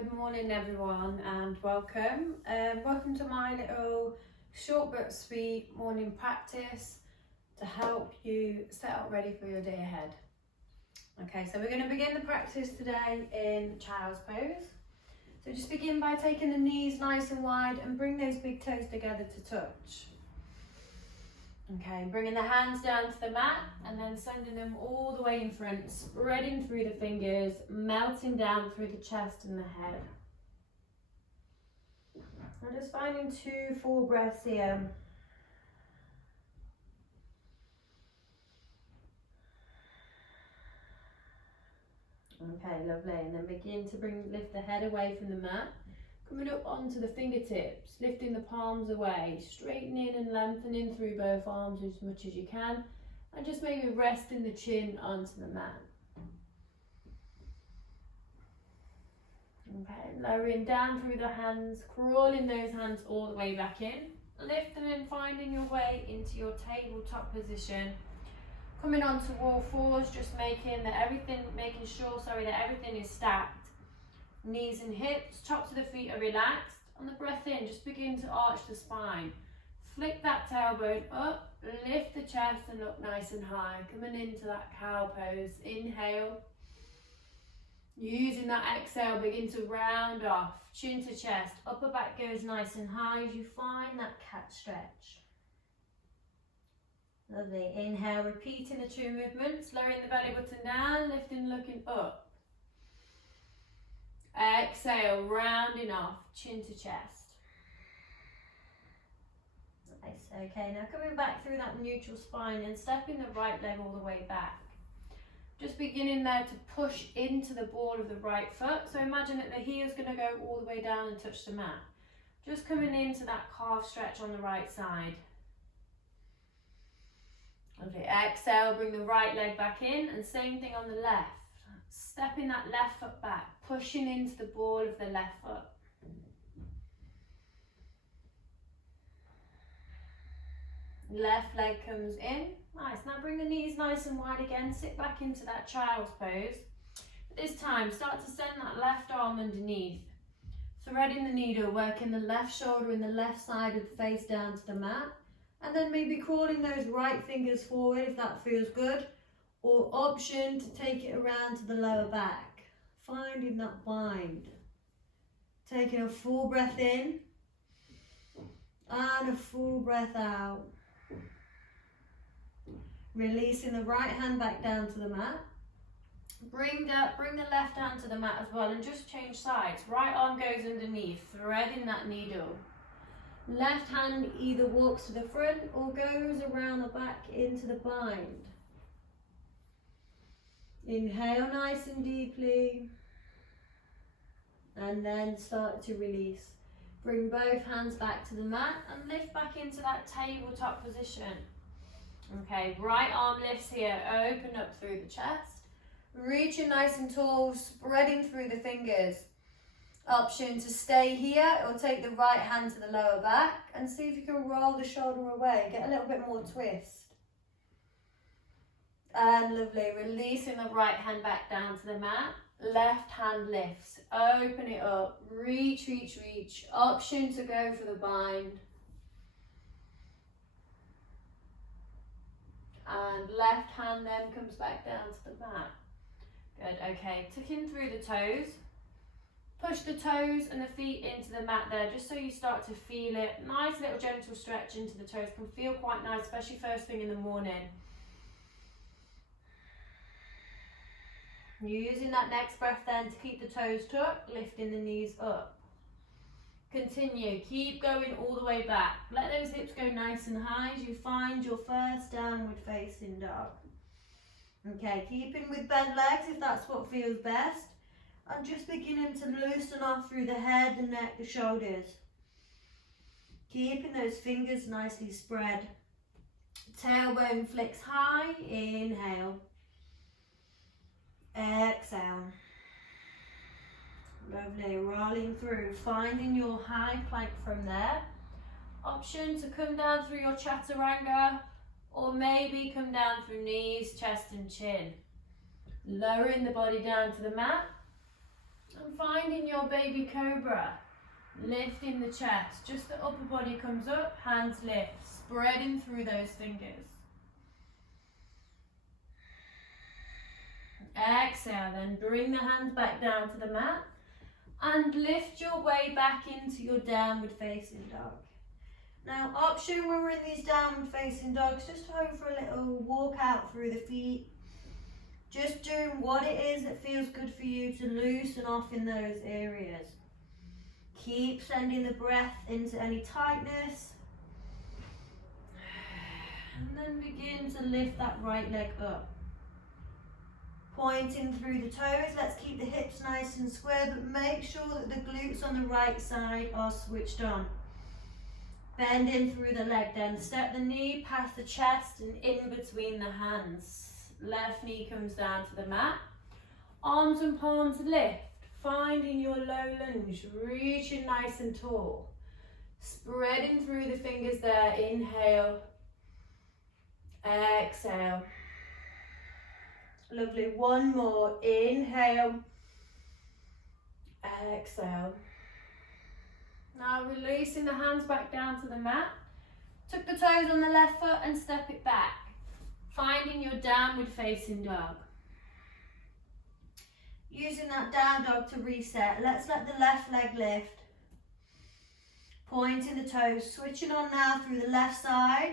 Good morning everyone and welcome. Welcome to my little short but sweet morning practice to help you set up ready for your day ahead. Okay, so we're going to begin the practice today in child's pose. So just begin by taking the knees nice and wide and bring those big toes together to touch. Okay, bringing the hands down to the mat and then sending them all the way in front, spreading through the fingers, melting down through the chest and the head. I'm just finding 2 full breaths here. Okay, lovely. And then begin to lift the head away from the mat. Coming up onto the fingertips, lifting the palms away, straightening and lengthening through both arms as much as you can, and just maybe resting the chin onto the mat. Okay, lowering down through the hands, crawling those hands all the way back in, lifting and finding your way into your tabletop position. Coming onto all fours, just making sure that everything is stacked. Knees and hips, tops of the feet are relaxed. On the breath in, just begin to arch the spine. Flick that tailbone up, lift the chest and look nice and high. Coming into that cow pose. Inhale. Using that exhale, begin to round off. Chin to chest, upper back goes nice and high as you find that cat stretch. Lovely. Inhale, repeating the 2 movements, lowering the belly button down, lifting, looking up. Exhale, rounding off, chin to chest. Nice. Okay, now coming back through that neutral spine and stepping the right leg all the way back. Just beginning there to push into the ball of the right foot. So imagine that the heel is going to go all the way down and touch the mat. Just coming into that calf stretch on the right side. Okay, exhale, bring the right leg back in, and same thing on the left. Stepping that left foot back, pushing into the ball of the left foot. Left leg comes in. Nice. Now bring the knees nice and wide again. Sit back into that child's pose. This time, start to send that left arm underneath. Threading the needle, working the left shoulder and the left side of the face down to the mat. And then maybe crawling those right fingers forward if that feels good. Or option to take it around to the lower back. Finding that bind. Taking a full breath in. And a full breath out. Releasing the right hand back down to the mat. Bring the left hand to the mat as well and just change sides. Right arm goes underneath, threading that needle. Left hand either walks to the front or goes around the back into the bind. Inhale nice and deeply. And then start to release. Bring both hands back to the mat and lift back into that tabletop position. Okay, right arm lifts here, open up through the chest. Reaching nice and tall, spreading through the fingers. Option to stay here or take the right hand to the lower back and see if you can roll the shoulder away. Get a little bit more twist. And lovely, releasing the right hand back down to the mat. Left hand lifts, open it up, reach, reach, reach. Option to go for the bind. And left hand then comes back down to the mat. Good, okay, tucking through the toes. Push the toes and the feet into the mat there, just so you start to feel it. Nice little gentle stretch into the toes, can feel quite nice, especially first thing in the morning. Using that next breath then to keep the toes tucked, lifting the knees up. Continue, keep going all the way back. Let those hips go nice and high as you find your first downward facing dog. Okay, keeping with bent legs if that's what feels best. And just beginning to loosen off through the head, the neck, the shoulders. Keeping those fingers nicely spread. Tailbone flicks high, inhale. Exhale. Lovely, rolling through, finding your high plank from there. Option to come down through your chaturanga or maybe come down through knees, chest and chin. Lowering the body down to the mat And finding your baby cobra, lifting the chest, just the upper body comes up, hands lift, spreading through those fingers. Exhale, then bring the hands back down to the mat and lift your way back into your downward facing dog. Now, option when we're in these downward facing dogs, just to go for a little walk out through the feet. Just doing what it is that feels good for you to loosen off in those areas. Keep sending the breath into any tightness. And then begin to lift that right leg up. Pointing through the toes, let's keep the hips nice and square, but make sure that the glutes on the right side are switched on. Bend in through the leg then, step the knee past the chest and in between the hands. Left knee comes down to the mat, arms and palms lift, finding your low lunge, reaching nice and tall. Spreading through the fingers there, inhale, exhale. Lovely, one more, inhale, exhale. Now releasing the hands back down to the mat, tuck the toes on the left foot and step it back, finding your downward facing dog. Using that down dog to reset, let's let the left leg lift. Pointing the toes, switching on now through the left side.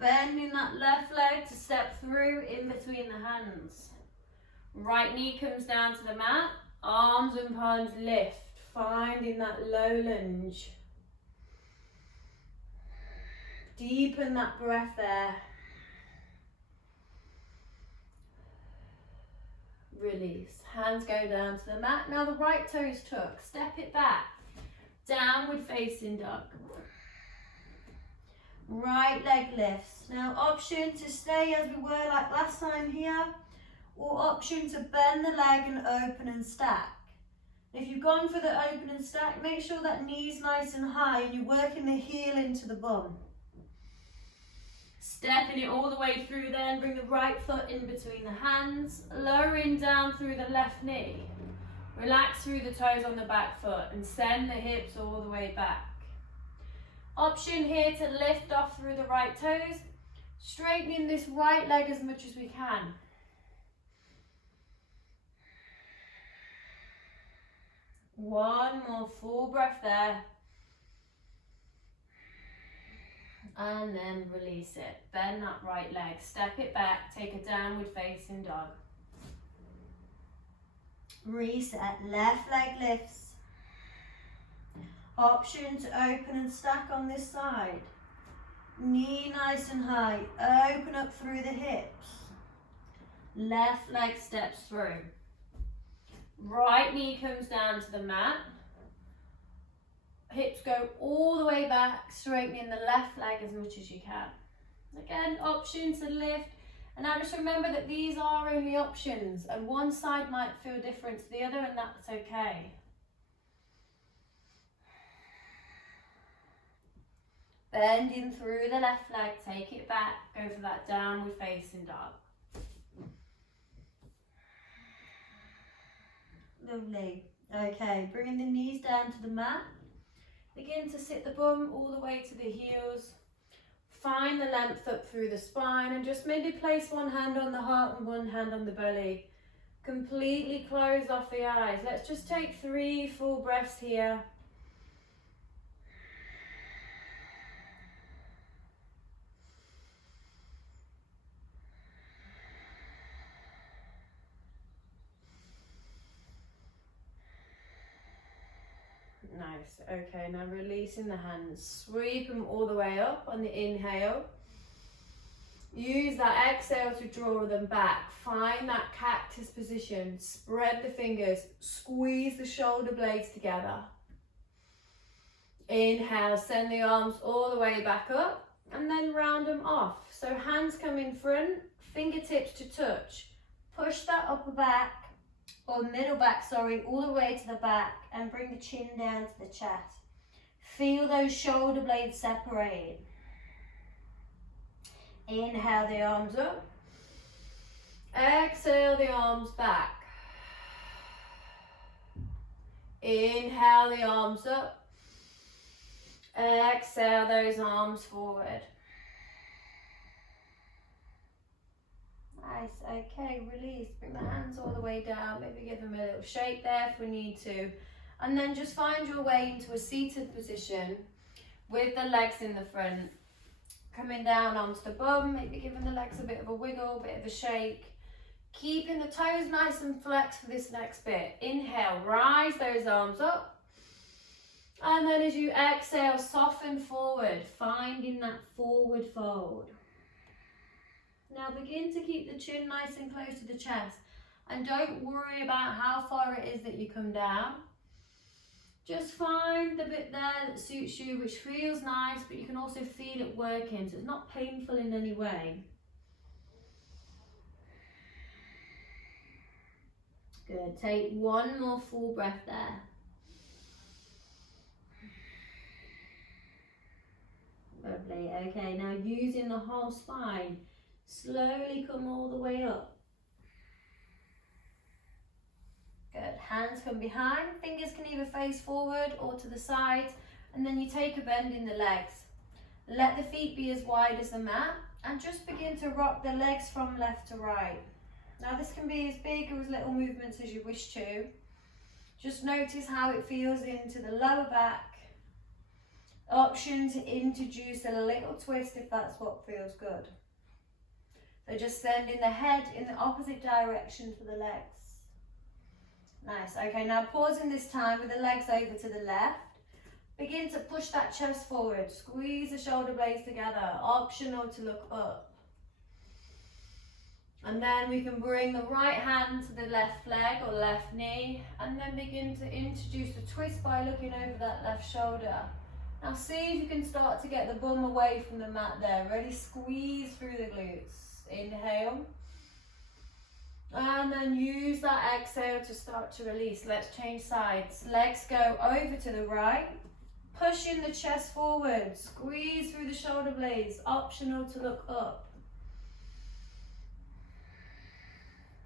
Bending that left leg to step through in between the hands. Right knee comes down to the mat, arms and palms lift, finding that low lunge. Deepen that breath there. Release, hands go down to the mat. Now the right toes tuck, step it back. Downward facing dog. Right leg lifts. Now option to stay as we were like last time here, or option to bend the leg and open and stack. If you've gone for the open and stack, make sure that knee's nice and high and you're working the heel into the bum. Stepping it all the way through then, bring the right foot in between the hands, lowering down through the left knee. Relax through the toes on the back foot and send the hips all the way back. Option here to lift off through the right toes, straightening this right leg as much as we can. One more full breath there. And then release it. Bend that right leg, step it back, take a downward facing dog. Reset, left leg lifts. Option to open and stack on this side. Knee nice and high, open up through the hips. Left leg steps through. Right knee comes down to the mat. Hips go all the way back, straightening the left leg as much as you can. Again, option to lift. And now just remember that these are only options and one side might feel different to the other, and that's okay. Bending through the left leg, take it back, go for that downward facing dog. Lovely. Okay, bringing the knees down to the mat. Begin to sit the bum all the way to the heels. Find the length up through the spine and just maybe place one hand on the heart and one hand on the belly. Completely close off the eyes. Let's just take 3 full breaths here. Nice. Okay, now releasing the hands. Sweep them all the way up on the inhale. Use that exhale to draw them back. Find that cactus position. Spread the fingers. Squeeze the shoulder blades together. Inhale, send the arms all the way back up and then round them off. So hands come in front, fingertips to touch. Push that upper back, or middle back, sorry, all the way to the back and bring the chin down to the chest. Feel those shoulder blades separate. Inhale the arms up. Exhale the arms back. Inhale the arms up. Exhale those arms forward. Nice, okay, release. Bring the hands all the way down. Maybe give them a little shake there if we need to. And then just find your way into a seated position with the legs in the front. Coming down onto the bum, maybe giving the legs a bit of a wiggle, a bit of a shake. Keeping the toes nice and flexed for this next bit. Inhale, rise those arms up. And then as you exhale, soften forward, finding that forward fold. Now begin to keep the chin nice and close to the chest. And don't worry about how far it is that you come down. Just find the bit there that suits you, which feels nice, but you can also feel it working, so it's not painful in any way. Good, take one more full breath there. Lovely, okay, now using the whole spine, slowly come all the way up. Good, hands come behind, fingers can either face forward or to the sides, and then you take a bend in the legs. Let the feet be as wide as the mat, and just begin to rock the legs from left to right. Now this can be as big or as little movements as you wish to. Just notice how it feels into the lower back. Option to introduce a little twist if that's what feels good. So just sending the head in the opposite direction for the legs. Nice, okay, now pausing this time with the legs over to the left. Begin to push that chest forward, squeeze the shoulder blades together, optional to look up. And then we can bring the right hand to the left leg or left knee, and then begin to introduce a twist by looking over that left shoulder. Now see if you can start to get the bum away from the mat there. Really squeeze through the glutes. Inhale. And then use that exhale to start to release. Let's change sides. Legs go over to the right. Pushing the chest forward. Squeeze through the shoulder blades. Optional to look up.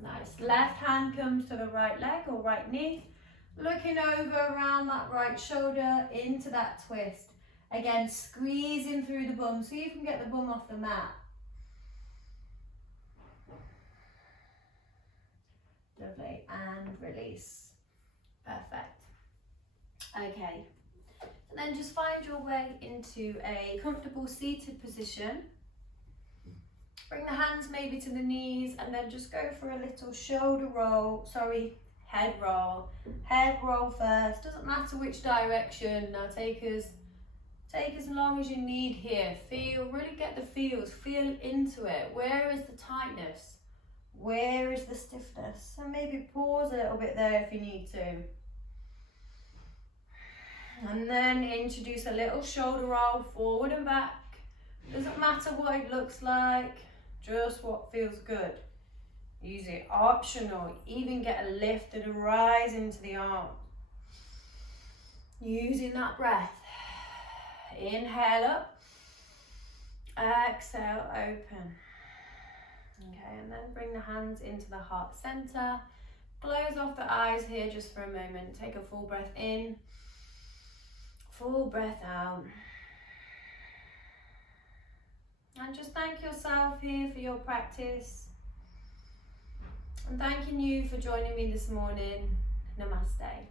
Nice. Left hand comes to the right leg or right knee. Looking over around that right shoulder into that twist. Again, squeezing through the bum so you can get the bum off the mat. Lovely, and release. Perfect. Okay, and then just find your way into a comfortable seated position. Bring the hands maybe to the knees, and then just go for a little shoulder roll, head roll. Head roll first, doesn't matter which direction. Now take as long as you need here. Really get the feels, feel into it. Where is the tightness? Where is the stiffness? And maybe pause a little bit there if you need to. And then introduce a little shoulder roll forward and back. Doesn't matter what it looks like, just what feels good. Use it optional, even get a lift and a rise into the arm. Using that breath. Inhale up, exhale, open. Okay, and then bring the hands into the heart center. Close off the eyes here just for a moment. Take a full breath in, full breath out. And just thank yourself here for your practice. And thanking you for joining me this morning. Namaste.